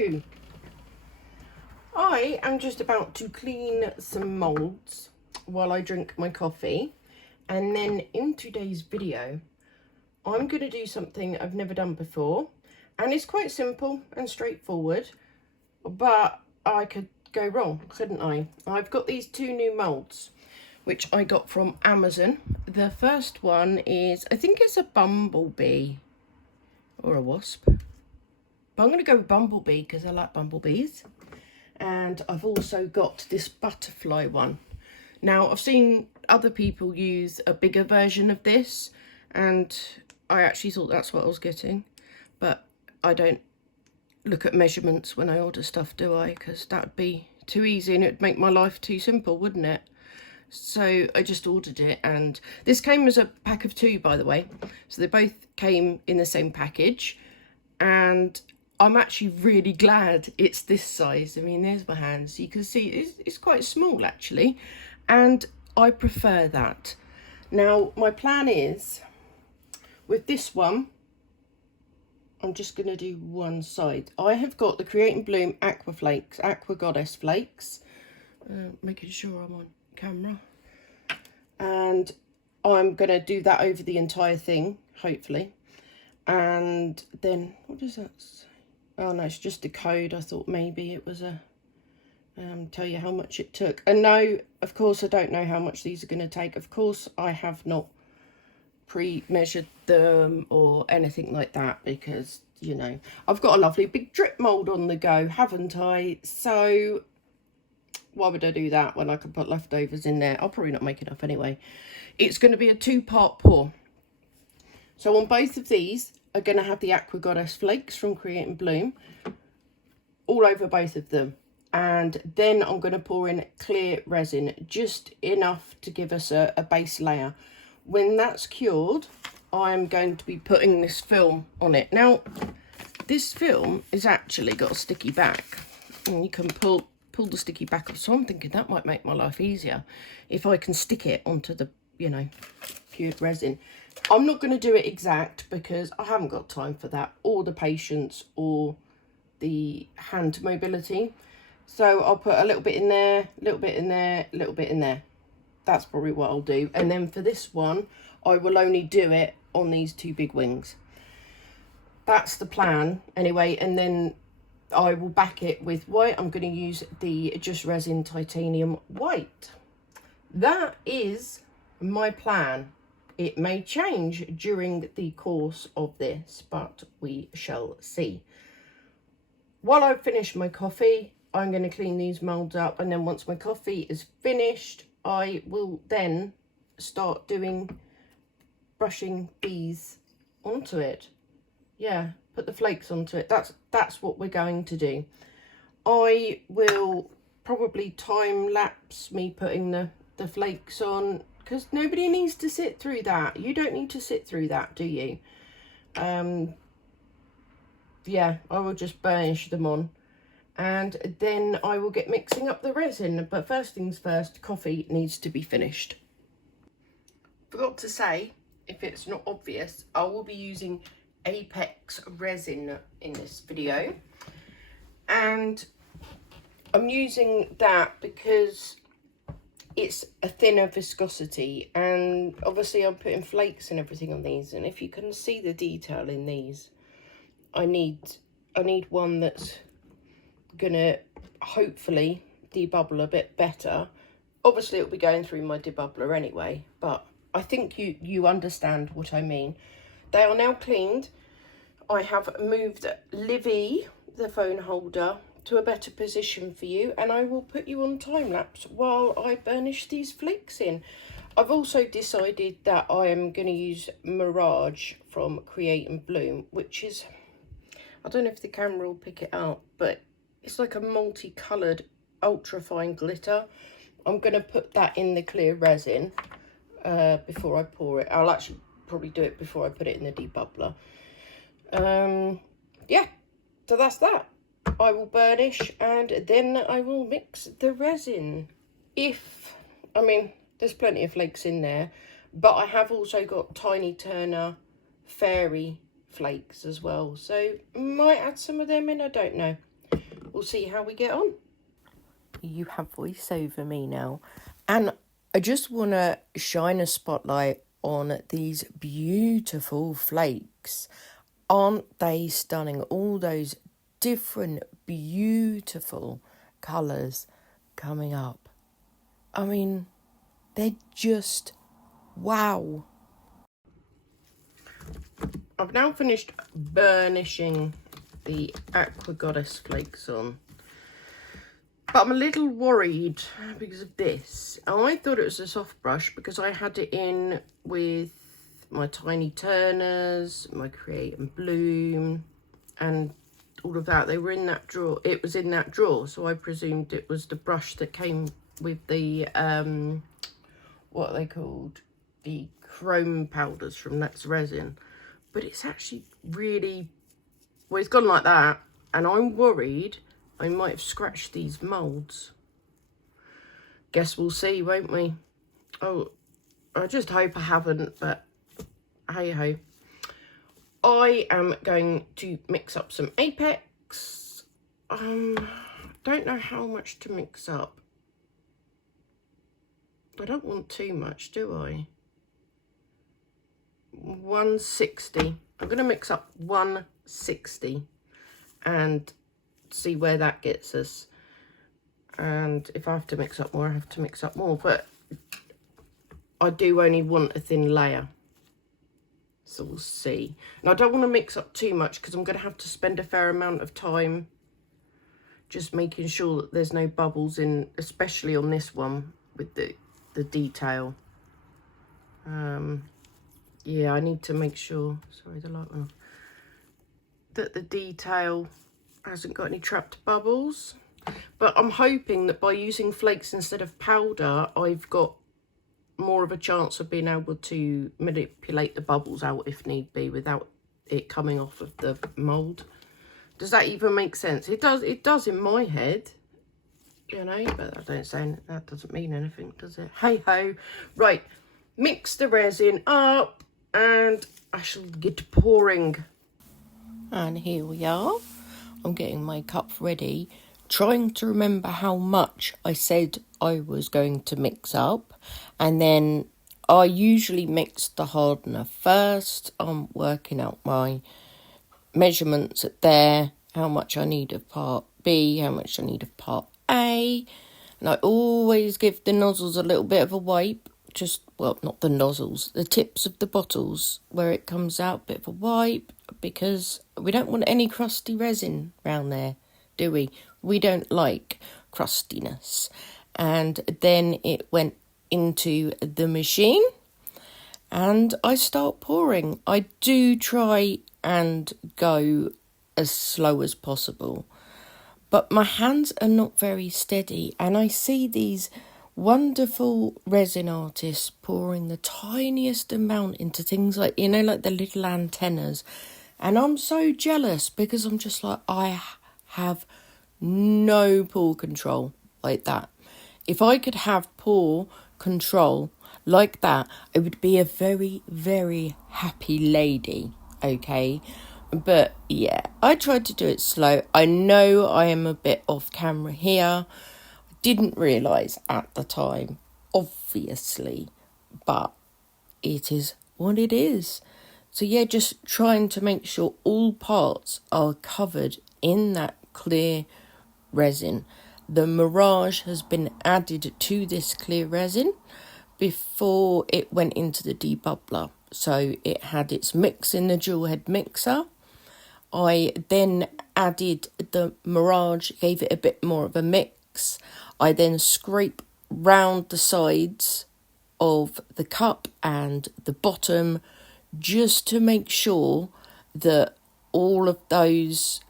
Hello! I am just about to clean some moulds while I drink my coffee, and then in today's video I'm going to do something I've never done before, and it's quite simple and straightforward, but I could go wrong, couldn't I? I've got these two new moulds which I got from Amazon. The first one is, I think it's a bumblebee or a wasp. But I'm going to go with bumblebee because I like bumblebees. And I've also got this butterfly one. Now, I've seen other people use a bigger version of this, and I actually thought that's what I was getting. But I don't look at measurements when I order stuff, do I? Because that would be too easy and it would make my life too simple, wouldn't it? So I just ordered it, and this came as a pack of two, by the way. So they both came in the same package, and I'm actually really glad it's this size. I mean, there's my hands. You can see it's quite small actually, and I prefer that. Now, my plan is, with this one, I'm just going to do one side. I have got the Create and Bloom Aqua Flakes, Aqua Goddess Flakes. Making sure I'm on camera. And I'm going to do that over the entire thing, hopefully. And then, what does that say? Oh no, it's just a code. I thought maybe it was a tell you how much it took. And no, of course I don't know how much these are going to take. Of course I have not pre-measured them or anything like that, because, you know, I've got a lovely big drip mould on the go, haven't I? So why would I do that when I can put leftovers in there? I'll probably not make enough anyway. It's going to be a two-part pour. So on both of these are going to have the Aqua Goddess Flakes from Create and Bloom all over both of them. And then I'm going to pour in clear resin, just enough to give us a base layer. When that's cured, I'm going to be putting this film on it. Now, this film has actually got a sticky back, and you can pull the sticky back off. So I'm thinking that might make my life easier if I can stick it onto the, you know, cured resin. I'm not going to do it exact because I haven't got time for that, or the patience, or the hand mobility. So I'll put a little bit in there, a little bit in there, a little bit in there. That's probably what I'll do. And then for this one, I will only do it on these two big wings. That's the plan anyway. And then I will back it with white. I'm going to use the Just Resin Titanium White. That is my plan. It may change during the course of this, but we shall see. While I finish my coffee, I'm going to clean these moulds up, and then once my coffee is finished, I will then start brushing these onto it. Yeah, put the flakes onto it. That's what we're going to do. I will probably time lapse me putting the flakes on, because nobody needs to sit through that. You don't need to sit through that, do you? Yeah, I will just burnish them on, and then I will get mixing up the resin. But first things first, coffee needs to be finished. Forgot to say, if it's not obvious, I will be using Apex resin in this video, and I'm using that because it's a thinner viscosity, and obviously I'm putting flakes and everything on these, and if you can see the detail in these, I need one that's gonna hopefully debubble a bit better. Obviously it'll be going through my debubbler anyway, but I think you understand what I mean. They are now cleaned. I have moved Livy, the phone holder, to a better position for you, and I will put you on time lapse while I burnish these flakes in. I've also decided that I am going to use Mirage from Create and Bloom, which is, I don't know if the camera will pick it up, but it's like a multicoloured ultra fine glitter. I'm going to put that in the clear resin before I pour it. I'll actually probably do it before I put it in the debubbler. Yeah, so that's that. I will burnish, and then I will mix the resin. I mean, there's plenty of flakes in there, but I have also got Tiny Turner Fairy flakes as well, so might add some of them in, I don't know. we'll see how we get on. You have voice over me now. And I just want to shine a spotlight on these beautiful flakes. Aren't they stunning? All those different beautiful colours coming up. I mean, they're just wow. I've now finished burnishing the Aqua Goddess flakes on. But I'm a little worried because of this. I thought it was a soft brush because I had it in with my Tiny Turners, my Create and Bloom, and all of that. They were in that drawer. It was in that drawer, so I presumed it was the brush that came with the, what are they called? The chrome powders from That's Resin. But it's actually really, well, it's gone like that, and I'm worried I might have scratched these moulds. Guess we'll see, won't we? Oh, I just hope I haven't, but hey ho. I am going to mix up some Apex. Don't know how much to mix up. I don't want too much, do I? 160. I'm going to mix up 160 and see where that gets us. And if I have to mix up more, I have to mix up more. But I do only want a thin layer. So we'll see. And I don't want to mix up too much because I'm going to have to spend a fair amount of time just making sure that there's no bubbles in, especially on this one with the detail. Yeah, I need to make sure, sorry, the light went off, that the detail hasn't got any trapped bubbles. But I'm hoping that by using flakes instead of powder, I've got more of a chance of being able to manipulate the bubbles out if need be without it coming off of the mould. Does that even make sense? It does in my head, you know, but I don't say that doesn't mean anything, does it? Hey ho. Right, mix the resin up and I shall get pouring. And here we are. I'm getting my cup ready, trying to remember how much I said I was going to mix up. And then I usually mix the hardener first. I'm working out my measurements at there, how much I need of part B, how much I need of part A. And I always give the nozzles a little bit of a wipe. Just, well, not the nozzles, the tips of the bottles where it comes out, bit of a wipe, because we don't want any crusty resin around there, do we? We don't like crustiness. And then it went into the machine and I start pouring. I do try and go as slow as possible, but my hands are not very steady, and I see these wonderful resin artists pouring the tiniest amount into things like, you know, like the little antennas, and I'm so jealous because I'm just like, I have no pour control like that. If I could have pour control like that, I would be a very, very happy lady, okay? But yeah, I tried to do it slow. I know I am a bit off camera here. Didn't realise at the time, obviously, but it is what it is. So yeah, just trying to make sure all parts are covered in that clear resin. The Mirage has been added to this clear resin before it went into the debubbler. So it had its mix in the dual head mixer. I then added the Mirage, gave it a bit more of a mix. I then scrape round the sides of the cup and the bottom just to make sure that all of those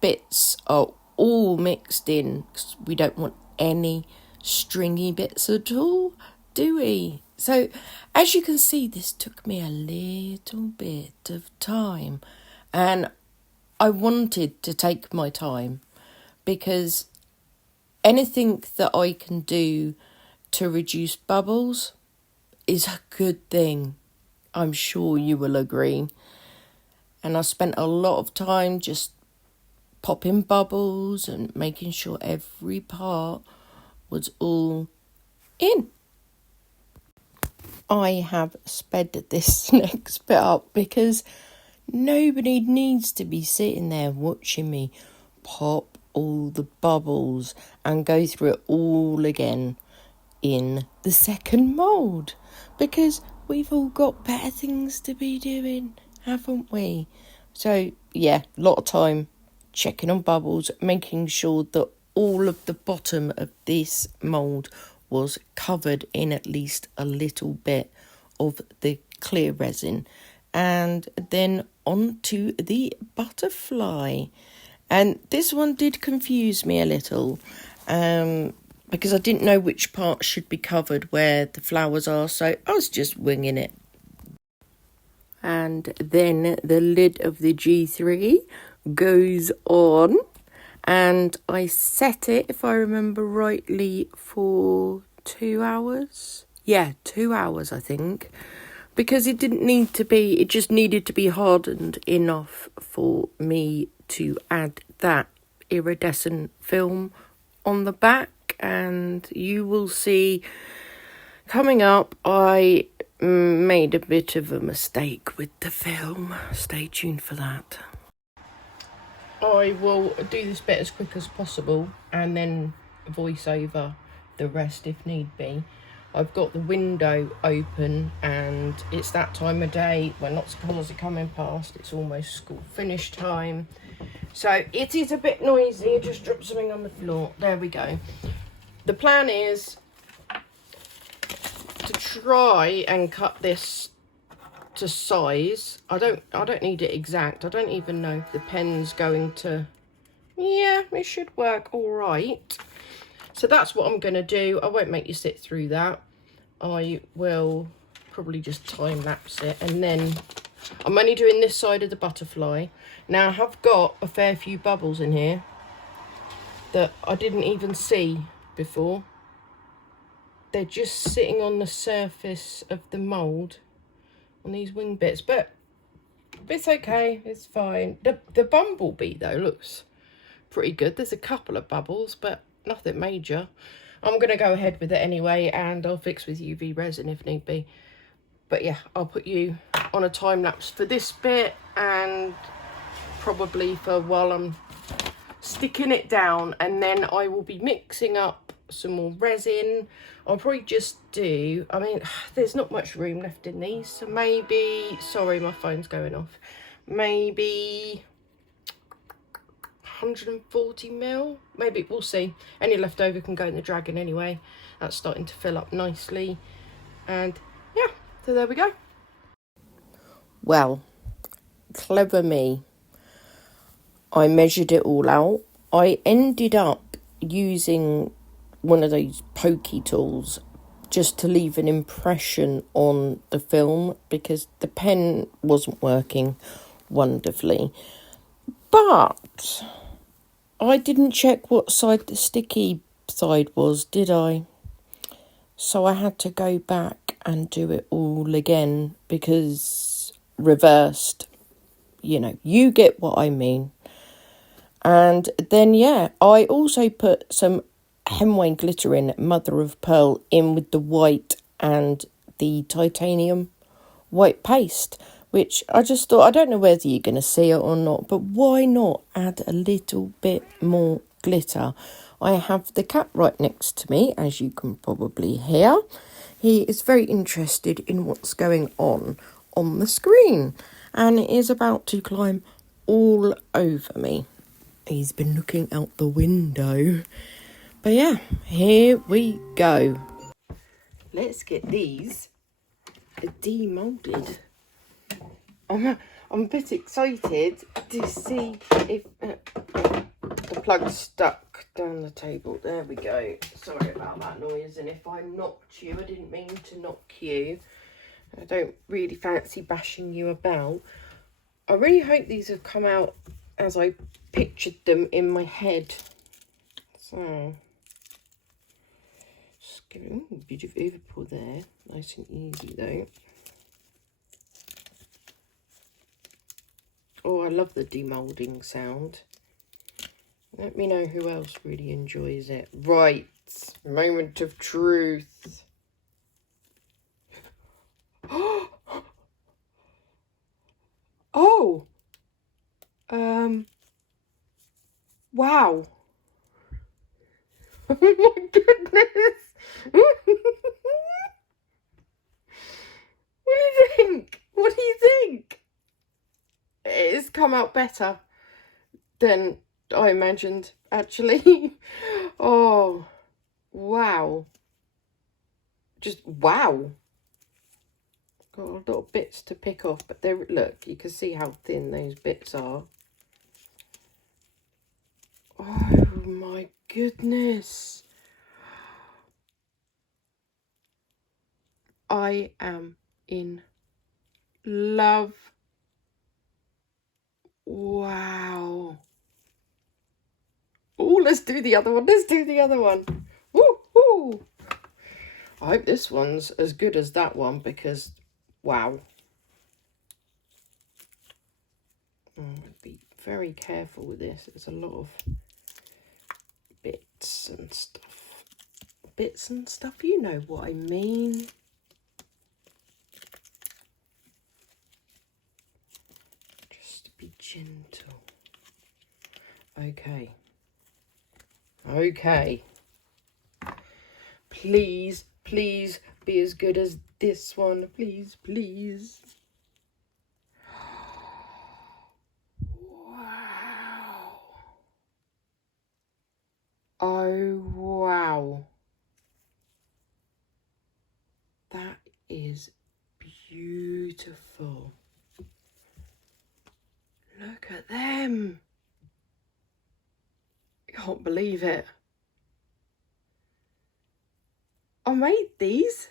bits are all mixed in, because we don't want any stringy bits at all, do we? So as you can see, this took me a little bit of time, and I wanted to take my time because anything that I can do to reduce bubbles is a good thing. I'm sure you will agree. And I spent a lot of time just popping bubbles and making sure every part was all in. I have sped this next bit up because nobody needs to be sitting there watching me pop all the bubbles and go through it all again in the second mould, because we've all got better things to be doing, haven't we? So yeah, a lot of time checking on bubbles, making sure that all of the bottom of this mould was covered in at least a little bit of the clear resin. And then on to the butterfly. And this one did confuse me a little, because I didn't know which part should be covered where the flowers are, so I was just winging it. And then the lid of the G3 goes on, and I set it, if I remember rightly, for 2 hours. Yeah, 2 hours, I think, because it didn't need to be, it just needed to be hardened enough for me to add that iridescent film on the back. And you will see coming up, I made a bit of a mistake with the film. Stay tuned for that. I will do this bit as quick as possible and then voice over the rest if need be. I've got the window open and it's that time of day when lots of colours are coming past. It's almost school finish time. So it is a bit noisy. I just dropped something on the floor. There we go. The plan is to try and cut this to size. I don't need it exact. I don't even know if the pen's going to, yeah, it should work all right. So that's what I'm going to do. I won't make you sit through that. I will probably just time lapse it, and then I'm only doing this side of the butterfly. Now I have got a fair few bubbles in here that I didn't even see before. They're just sitting on the surface of the mould on these wing bits, but it's okay, it's fine. The bumblebee though looks pretty good. There's a couple of bubbles, but nothing major. I'm going to go ahead with it anyway, and I'll fix with UV resin if need be. But yeah, I'll put you on a time lapse for this bit, and probably for while I'm sticking it down, and then I will be mixing up some more resin. I'll probably just do, I mean, there's not much room left in these, so maybe, sorry, my phone's going off, maybe 140 mil, maybe, we'll see. Any leftover can go in the dragon anyway. That's starting to fill up nicely, and yeah, so there we go. Well, clever me, I measured it all out. I ended up using one of those pokey tools just to leave an impression on the film, because the pen wasn't working wonderfully. But I didn't check what side the sticky side was, did I? So I had to go back and do it all again, because reversed, you know, you get what I mean. And then, yeah, I also put some Hemway glitter in, mother of pearl, in with the white and the titanium white paste, which I just thought, I don't know whether you're going to see it or not, but why not add a little bit more glitter? I have the cat right next to me, as you can probably hear. He is very interested in what's going on the screen, and is about to climb all over me. He's been looking out the window. But yeah, here we go. Let's get these demolded. I'm a bit excited to see if the plug's stuck down the table. There we go. Sorry about that noise, and if I knocked you, I didn't mean to knock you. I don't really fancy bashing you about. I really hope these have come out as I pictured them in my head. So, just give it a bit of overpour there. Nice and easy though. Oh, I love the demoulding sound. Let me know who else really enjoys it. Right, moment of truth. Oh, wow. Oh my goodness. What do you think? What do you think? It's come out better than I imagined, actually. Oh, wow. Just wow. Got a lot of bits to pick off, but there, look, you can see how thin those bits are. Oh my goodness. I am in love. Wow. Oh, let's do the other one. Let's do the other one. Woo-hoo. I hope this one's as good as that one because, wow. Be very careful with this. There's a lot of bits and stuff. Bits and stuff, you know what I mean. Just be gentle. Okay. Okay. Please, please be as good as this one. Please, please. Wow. Oh, wow. That is beautiful. Look at them. I can't believe it. I made these.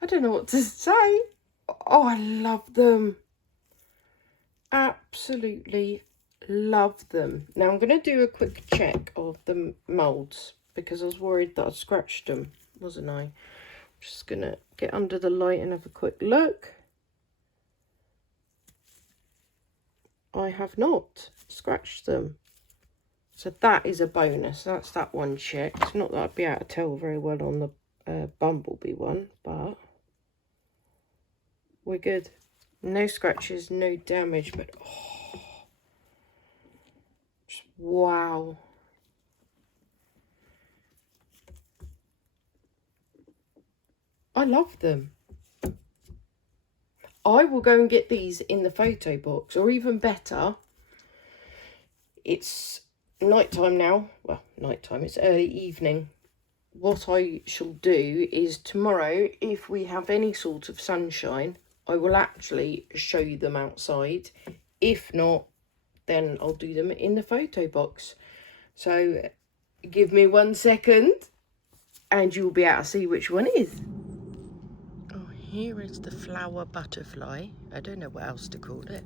I don't know what to say. Oh, I love them. Absolutely love them. Now I'm going to do a quick check of the moulds because I was worried that I'd scratched them, wasn't I? I'm just going to get under the light and have a quick look. I have not scratched them. So that is a bonus. That's that one checked. Not that I'd be able to tell very well on the bumblebee one, but we're good. No scratches, no damage, but oh, just wow. I love them. I will go and get these in the photo box, or even better, it's nighttime now. Well, nighttime, it's early evening. What I shall do is tomorrow, if we have any sort of sunshine, I will actually show you them outside. If not, then I'll do them in the photo box. So give me 1 second and you'll be able to see which one it is. Oh, here is the flower butterfly. I don't know what else to call it.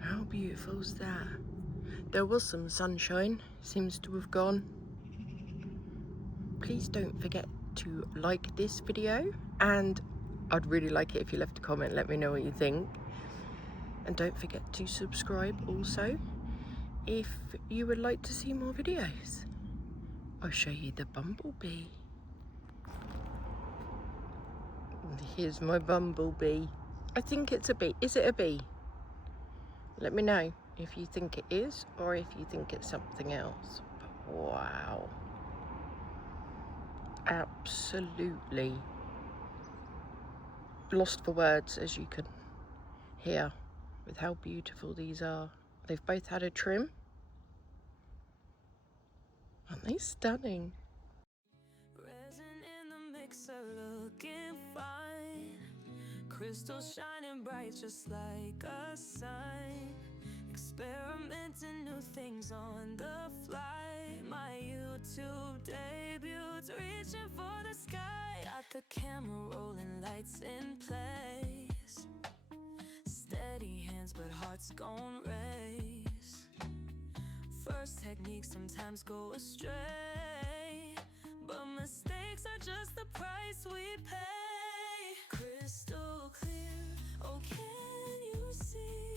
How beautiful is that? There was some sunshine, seems to have gone. Please don't forget to like this video, and I'd really like it if you left a comment, let me know what you think. And don't forget to subscribe also if you would like to see more videos. I'll show you the bumblebee. Here's my bumblebee. I think it's a bee. Is it a bee? Let me know if you think it is or if you think it's something else. But wow. Absolutely lost for words, as you can hear, with how beautiful these are. They've both had a trim. Aren't they stunning? Resin in the mixer looking fine. Crystals shining bright just like a sign. Experimenting new things on the fly. My YouTube debut's reaching for the sky. Got the camera rolling, lights in place. Steady hands but hearts gon' race. First techniques sometimes go astray, but mistakes are just the price we pay. Crystal clear, oh can you see?